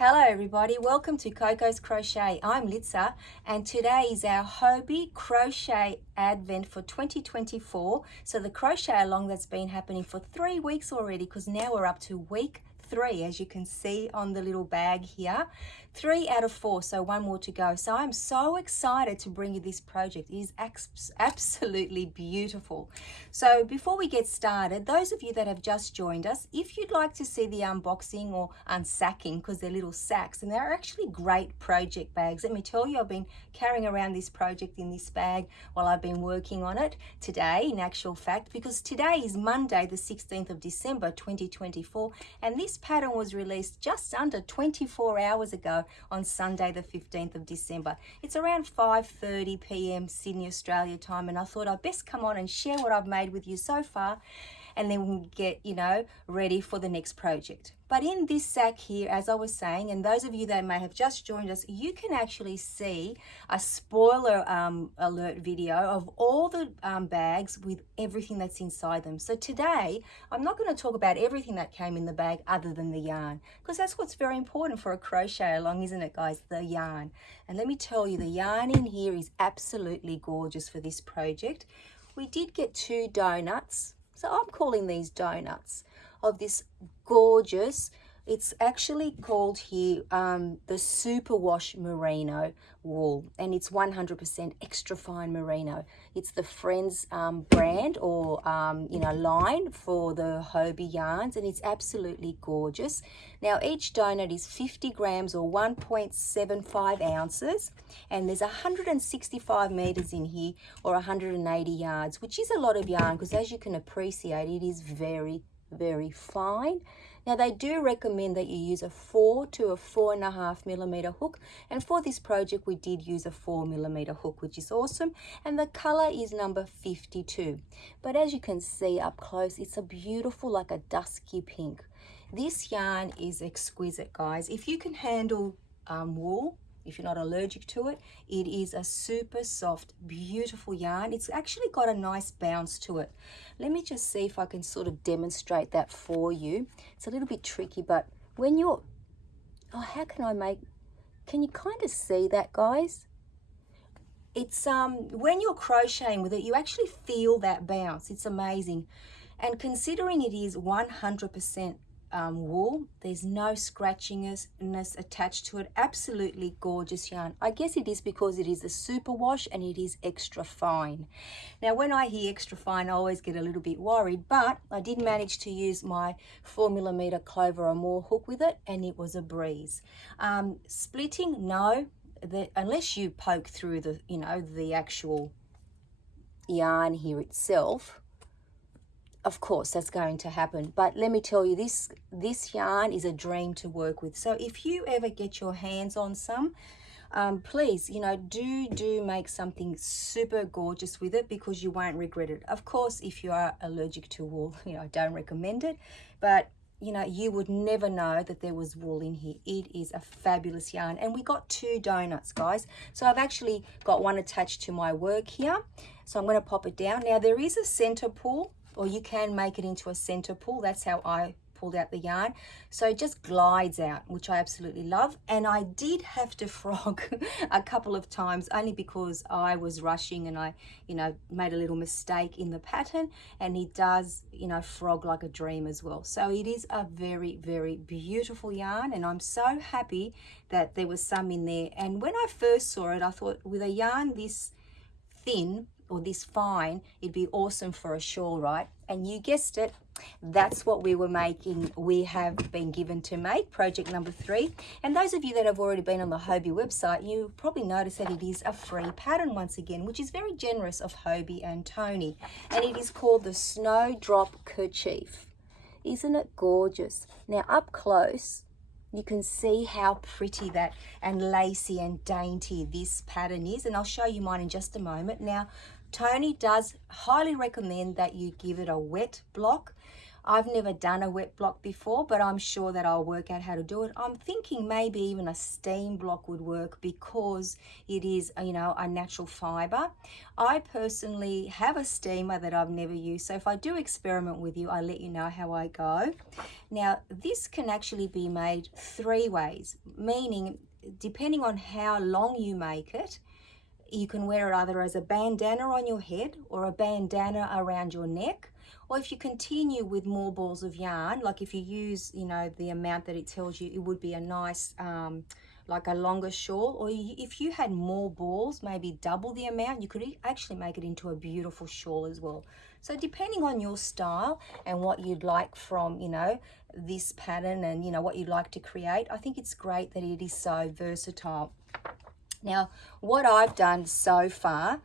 Hello everybody, welcome to Coco's Crochet. I'm Litsa and today is our Hobbii CROCHET Advent for 2024. So the crochet along that's been happening for 3 weeks already, because now we're up to week 3, as you can see on the little bag here. 3 out of 4, so 1 more to go. So I'm so excited to bring you this project. It is absolutely beautiful. So before we get started, those of you that have just joined us, if you'd like to see the unboxing or unsacking, because they're little sacks and they're actually great project bags. Let me tell you, I've been carrying around this project in this bag while I've been working on it today, in actual fact, because today is Monday the 16th of December 2024, and this pattern was released just under 24 hours ago on Sunday the 15th of December. It's around 5:30 p.m. Sydney, Australia time, and I thought I'd best come on and share what I've made with you so far, and then we'll get, ready for the next project. But in this sack here, as I was saying, and those of you that may have just joined us, you can actually see a spoiler alert video of all the bags with everything that's inside them. So today, I'm not going to talk about everything that came in the bag other than the yarn, because that's what's very important for a crochet along, isn't it, guys? The yarn. And let me tell you, the yarn in here is absolutely gorgeous for this project. We did get 2 donuts. So I'm calling these donuts of this gorgeous, it's actually called here the Superwash Merino wool, and it's 100% extra fine merino. It's the Friends brand or line for the Hobbii yarns, and it's absolutely gorgeous. Now each donut is 50 grams or 1.75 ounces, and there's 165 meters in here or 180 yards, which is a lot of yarn, because as you can appreciate, it is very fine. Now they do recommend that you use a 4 to a 4.5 millimeter hook, and for this project we did use a 4 millimeter hook, which is awesome, and the color is number 52. But as you can see up close, it's a beautiful, like a dusky pink. This yarn is exquisite, guys. If you can handle wool, if you're not allergic to it, it is a super soft, beautiful yarn. It's actually got a nice bounce to it. Let me just see if I can sort of demonstrate that for you. It's a little bit tricky, but when you're, can you kind of see that, guys? It's when you're crocheting with it, you actually feel that bounce. It's amazing. And considering it is 100% wool, there's no scratchiness attached to it. Absolutely gorgeous yarn. I guess it is because it is the superwash and it is extra fine. Now when I hear extra fine, I always get a little bit worried, but I did manage to use my 4 millimeter clover or more hook with it, and it was a breeze. Splitting, no, unless you poke through the the actual yarn here itself, of course that's going to happen. But let me tell you, this yarn is a dream to work with. So if you ever get your hands on some, please, do make something super gorgeous with it, because you won't regret it. Of course, if you are allergic to wool, I don't recommend it, but you would never know that there was wool in here. It is a fabulous yarn. And we got 2 donuts, guys. So I've actually got one attached to my work here. So I'm going to pop it down. Now there is a center pull, or you can make it into a center pull. That's how I pulled out the yarn. So it just glides out, which I absolutely love. And I did have to frog a couple of times, only because I was rushing and I, made a little mistake in the pattern, and it does, frog like a dream as well. So it is a very beautiful yarn, and I'm so happy that there was some in there. And when I first saw it, I thought, with a yarn this thin or this fine, it'd be awesome for a shawl, right? And you guessed it, that's what we were making. We have been given to make project number 3. And those of you that have already been on the Hobbii website, you probably noticed that it is a free pattern once again, which is very generous of Hobbii and Tony. And it is called the Snowdrop Kerchief. Isn't it gorgeous? Now up close, you can see how pretty that and lacy and dainty this pattern is, and I'll show you mine in just a moment. Now Tony does highly recommend that you give it a wet block. I've never done a wet block before, but I'm sure that I'll work out how to do it. I'm thinking maybe even a steam block would work because it is, you know, a natural fiber. I personally have a steamer that I've never used, so if I do experiment with you, I'll let you know how I go. Now, this can actually be made 3 ways, meaning depending on how long you make it, you can wear it either as a bandana on your head or a bandana around your neck. Or if you continue with more balls of yarn, like if you use, you know, the amount that it tells you, it would be a nice, like a longer shawl. Or if you had more balls, maybe double the amount, you could actually make it into a beautiful shawl as well. So depending on your style and what you'd like from, you know, this pattern and, you know, what you'd like to create, I think it's great that it is so versatile. Now, what I've done so far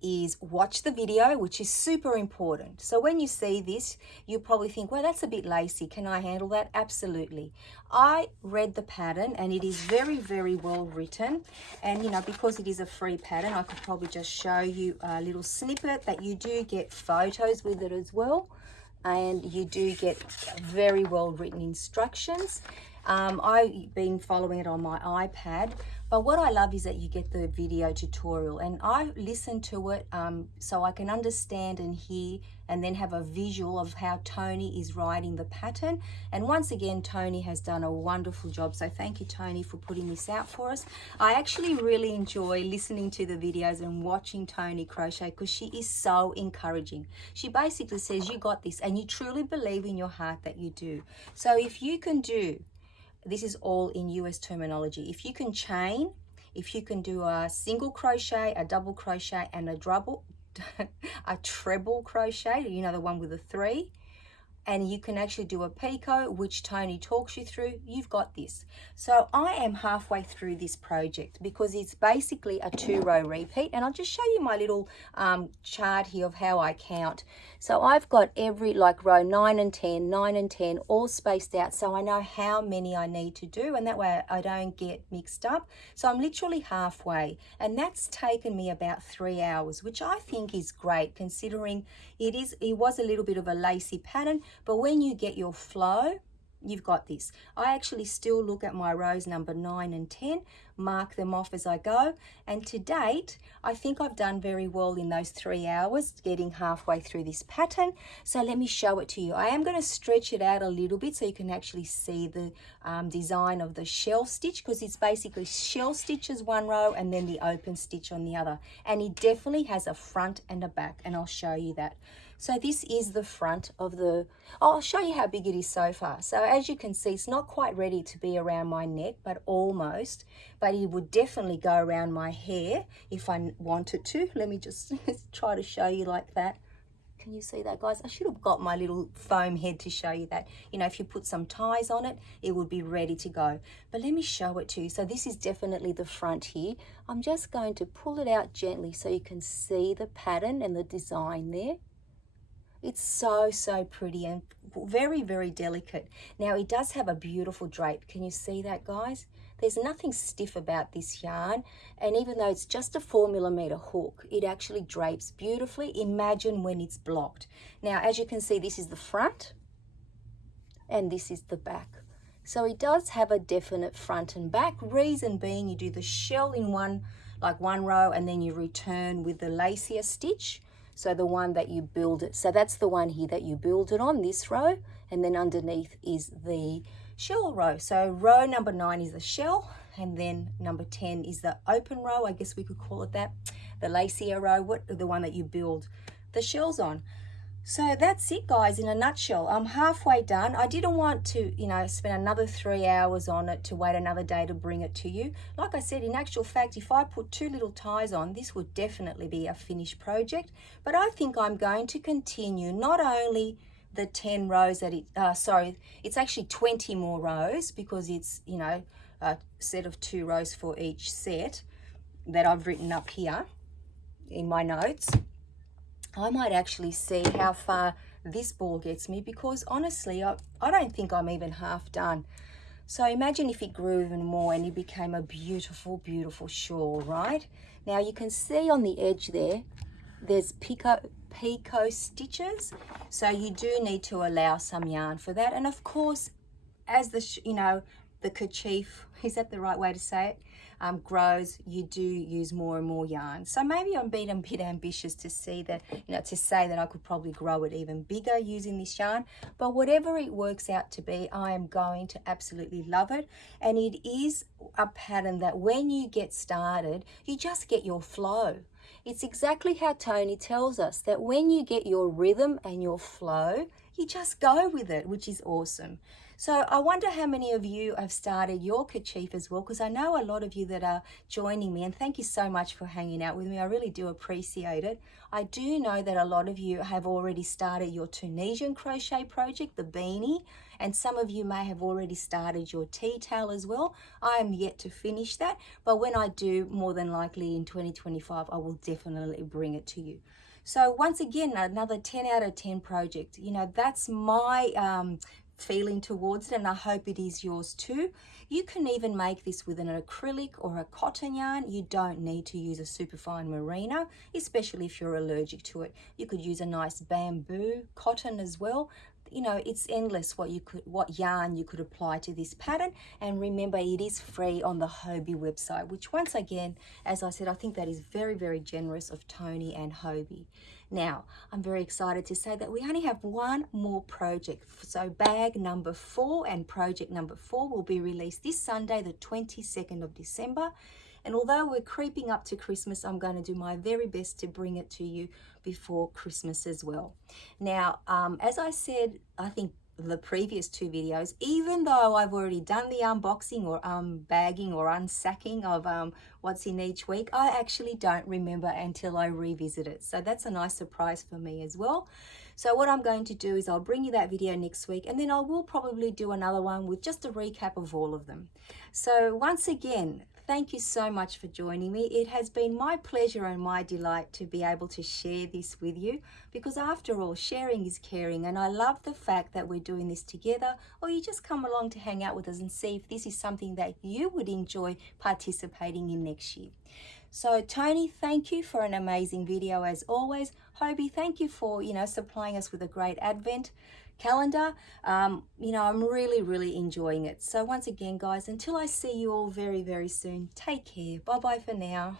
is watch the video, which is super important. So when you see this, you probably think, well, that's a bit lacy. Can I handle that? Absolutely. I read the pattern and it is very, very well written. And, you know, because it is a free pattern, I could probably just show you a little snippet that you do get photos with it as well. And you do get very well written instructions. I've been following it on my iPad, but what I love is that you get the video tutorial, and I listen to it so I can understand and hear and then have a visual of how Tony is writing the pattern. And once again, Tony has done a wonderful job, so thank you, Tony, for putting this out for us. I actually really enjoy listening to the videos and watching Tony crochet because she is so encouraging. She basically says, you got this, and you truly believe in your heart that you do. So if you can do, this is all in US terminology, if you can chain, if you can do a single crochet, a double crochet, and a treble crochet, you know, the one with the 3, and you can actually do a picot, which Tony talks you through, you've got this. So I am halfway through this project because it's basically a 2-row repeat, and I'll just show you my little chart here of how I count. So I've got every, like, row 9 and 10, 9 and 10, all spaced out, so I know how many I need to do, and that way I don't get mixed up. So I'm literally halfway, and that's taken me about 3 hours, which I think is great considering it was a little bit of a lacy pattern, but when you get your flow, you've got this. I actually still look at my rows number 9 and 10, mark them off as I go, and to date I think I've done very well in those 3 hours getting halfway through this pattern. So let me show it to you. I am going to stretch it out a little bit so you can actually see the design of the shell stitch, because it's basically shell stitches one row and then the open stitch on the other, and it definitely has a front and a back, and I'll show you that. So this is the front of the, I'll show you how big it is so far. So as you can see, it's not quite ready to be around my neck, but almost, but it would definitely go around my hair if I wanted to. Let me just try to show you like that. Can you see that, guys? I should have got my little foam head to show you that. You know, if you put some ties on it, it would be ready to go. But let me show it to you. So this is definitely the front here. I'm just going to pull it out gently so you can see the pattern and the design there. It's so, so pretty and very, very delicate. Now, it does have a beautiful drape. Can you see that, guys? There's nothing stiff about this yarn, and even though it's just a 4mm hook, it actually drapes beautifully. Imagine when it's blocked. Now, as you can see, this is the front and this is the back. So it does have a definite front and back, reason being you do the shell in one row and then you return with the lacier stitch. So the one that you build it, so that's the one here that you build it on, this row, and then underneath is the shell row. So row number 9 is the shell, and then number 10 is the open row, I guess we could call it that, the lacier row, the one that you build the shells on. So that's it, guys, in a nutshell. I'm halfway done. I didn't want to, you know, spend another 3 hours on it to wait another day to bring it to you. Like I said, in actual fact, if I put 2 little ties on, this would definitely be a finished project. But I think I'm going to continue not only the 10 rows that it's actually 20 more rows, because it's, you know, a set of 2 rows for each set that I've written up here in my notes. I might actually see how far this ball gets me, because honestly, I don't think I'm even half done. So imagine if it grew even more and it became a beautiful, beautiful shawl, right? Now you can see on the edge there, there's picot stitches, so you do need to allow some yarn for that. And of course, as the kerchief, is that the right way to say it, grows, you do use more and more yarn. So maybe I'm being a bit ambitious to see that, to say that I could probably grow it even bigger using this yarn. But whatever it works out to be, I am going to absolutely love it. And it is a pattern that when you get started, you just get your flow. It's exactly how Tony tells us, that when you get your rhythm and your flow, you just go with it, which is awesome. So I wonder how many of you have started your kerchief as well, because I know a lot of you that are joining me, and thank you so much for hanging out with me. I really do appreciate it. I do know that a lot of you have already started your Tunisian crochet project, the beanie, and some of you may have already started your tea towel as well. I am yet to finish that, but when I do, more than likely in 2025, I will definitely bring it to you. So once again, another 10 out of 10 project. That's my feeling towards it, and I hope it is yours too. You can even make this with an acrylic or a cotton yarn. You don't need to use a superfine merino, especially if you're allergic to it. You could use a nice bamboo cotton as well. It's endless what yarn you could apply to this pattern. And remember, it is free on the Hobbii website, which once again, as I said, I think that is very, very generous of Tony and Hobbii. Now, I'm very excited to say that we only have one more project. So bag number 4 and project number 4 will be released this Sunday, the 22nd of December. And although we're creeping up to Christmas, I'm going to do my very best to bring it to you before Christmas as well. Now, as I said, I think the previous 2 videos, even though I've already done the unboxing or bagging or unsacking of what's in each week, I actually don't remember until I revisit it. So that's a nice surprise for me as well. So what I'm going to do is I'll bring you that video next week, and then I will probably do another one with just a recap of all of them. So once again, thank you so much for joining me. It has been my pleasure and my delight to be able to share this with you, because after all, sharing is caring, and I love the fact that we're doing this together, or you just come along to hang out with us and see if this is something that you would enjoy participating in next year. So Tony, thank you for an amazing video as always. Hobbii, thank you for, supplying us with a great Advent calendar. I'm really, really enjoying it. So once again, guys, until I see you all very, very soon, take care. Bye-bye for now.